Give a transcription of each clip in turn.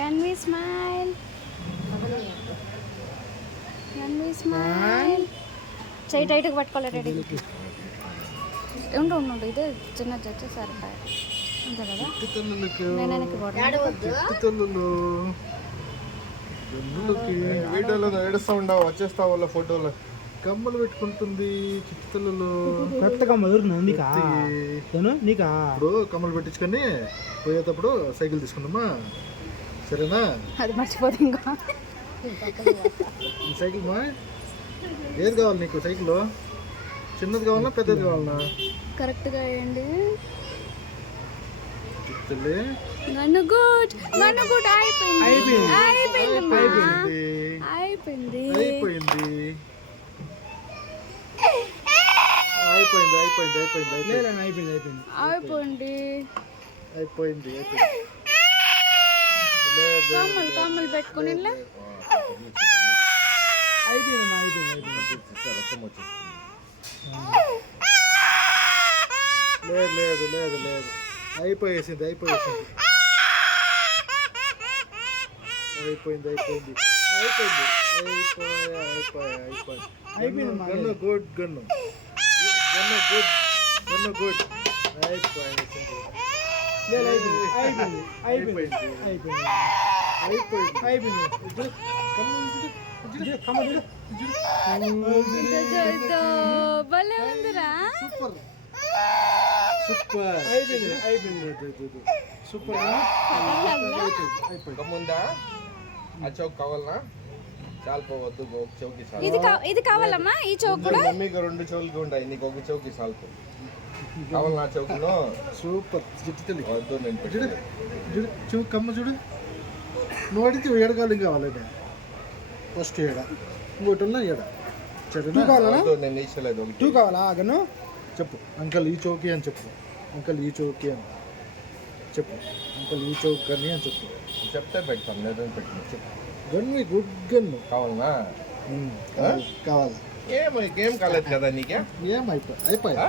గన్వి smile గన్వి smile చేయి టైట్గా పట్టుకోవాలి రెడీ ఉండు ఉండు ఉండు. ఇదే చిన్న చచ్చి సరిపోయి. అంతే కదా? నేను వెనక్కి పోవడం చిట్టుతల్లులు గన్నులకి వీడియోలో ఏడుస్తా ఉండవు వచ్చేస్తా వాళ్ళ ఫోటోలు. కమ్మలు పెట్టుకుంటుంది కొత్త నీకా నీకా ఇప్పుడు కమ్మలు పెట్టించుకొని పోయేటప్పుడు సైకిల్ తీసుకుందామా? సరేనా? అది మర్చిపోదు ఇంకా. ఈ సైకిల్ మా? ఏది కావాలి నీకు సైకిల్ చిన్నది కావాలా పెద్దది కావాలనా కరెక్ట్గా వేయండి. అయిపోయింది. అయిపోయింది. అయిపోయింది. మా. అయిపోయింది. అయిపోయింది అయిపోయింది అయిపోయింది అయిపోయింది. అయిపోయింది. లేదు అయిపోయింది. అయిపోయింది. అయిపోయింది అయిపోయింది అయిపోయింది లేదు, కమ్మలు కమ్మలు పెట్టుకుని ఇలా. అయిపోయింది అమ్మా, అయిపోయింది అయిపోయింది రక్తం వచ్చేస్తుంది. లేదు లేదు లేదు లేదు అయిపోయేసింది అయిపోయేసింది అయిపోయింది అయిపోయింది అయిపోయింది అయిపోయా అయిపోయా అయిపోయా అయిపోయిందమ్మా, గన్ను గుడ్ గన్ను గన్ను గుడ్ గన్ను గుడ్ అయిపోయింది లేదు అయిపోయింది. అయిపోయింది. అయిపోయింది. అయిపోయింది. అయిపోయింది. అయిపోయింది సూపర్ సూపర్ సూపర్ ఆ? చౌక్ కావాలనా? చాలు పోవద్దు ఒక చౌకి చాలు. ఇది కావాలమ్మా ఈ చౌక్ కూడా? మమ్మీకి రెండు చౌకి ఉంటాయి నీకు ఒక చౌకి చాలు కావాలనా ఆ చౌకును సూపర్. చిట్టు తల్లి. వద్దు నేను చూడు కమ్మ చూడు. నువ్వు అడిగితే ఏడగాలి కావాలండి ఫస్ట్ ఏడ. ఇంకోటి ఉన్నా ఏడ. సరేనా కావాలా? వద్దు నేను ఇచ్చలేదు టూ కావాలా? గన్ను చెప్పు. అంకల్ ఈ చౌకి అని చెప్పు. అంకల్ ఈ చౌకి అని. చెప్పు. అంకల్ ఈ చౌక్ గన్ని అని చెప్పు. చెప్తే పెడతాను లేదని పెట్టిన. చెప్పు. గన్వి గుడ్ గన్ను. కావాలనా? కావాలి. కావాలి. ఏం ఏం కాలేదు కదా నీకే? ఏం అయిపోయి అయిపోయా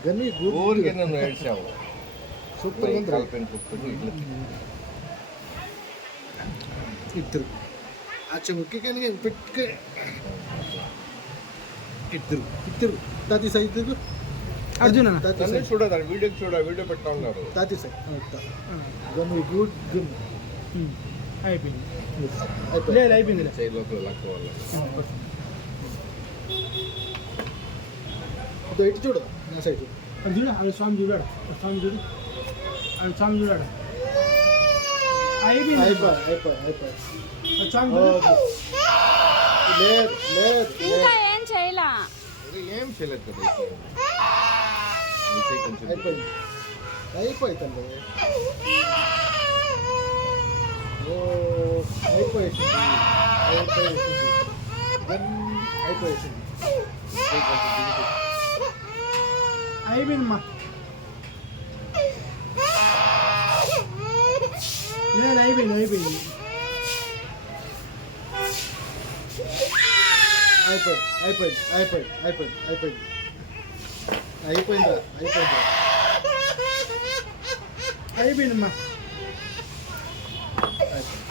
ఆ? గన్వి గుడ్ ఊరికే నన్ను ఏడ్చావు సూపర్ ఉంది కలిపిన కుక్కడు ఇట్లా ఇద్దరు ఆ చెవుకి కానీ పెట్టుకు ఇద్దరు ఇద్దరు తాతి సై ఇద్దరు అర్జున్ అన్న. తాతి నన్ను సై చూడదా వీడియో చూడ వీడియో పెడతా ఉన్నారు తాతి సై గన్వి గుడ్ గన్ ఉమ్, అయిపోయింది అయిపోయి లేదు అయిపోయింది చేయి లోపల లక్క వల్ల ఇదో ఇటు చూడు నా సైడ్ అది చూడు అది స్వామి చూడాడు ఆ స్వామి చూడు అది స్వామి చూడాడు అయిపోయింది అయిపోయి అయిపోయి అయిపోయి ఆ స్వామి చూడు లేదు లేదు ఇంకా ఏం చేయలా ఇది ఏం చేయలేదు కదా ఈ చేయి. ఈ చేయి కొంచెం అయిపోయింది అయిపోయి తల్లి ఓ అయిపోయేసింది అయిపోయేసింది గన్ అయిపోయేసింది ఈ చేయి కొంచెం దిగుతుంది. అయిపోయిందమ్మా లేదు అయిపోయింది అయిపోయింది. అయిపోయింది అయిపోయింది అయిపోయింది అయిపోయింది అయిపోయింది. అయిపోయిందా అయిపోయిందా? అయిపోయిందమ్మా అయిపోయింది.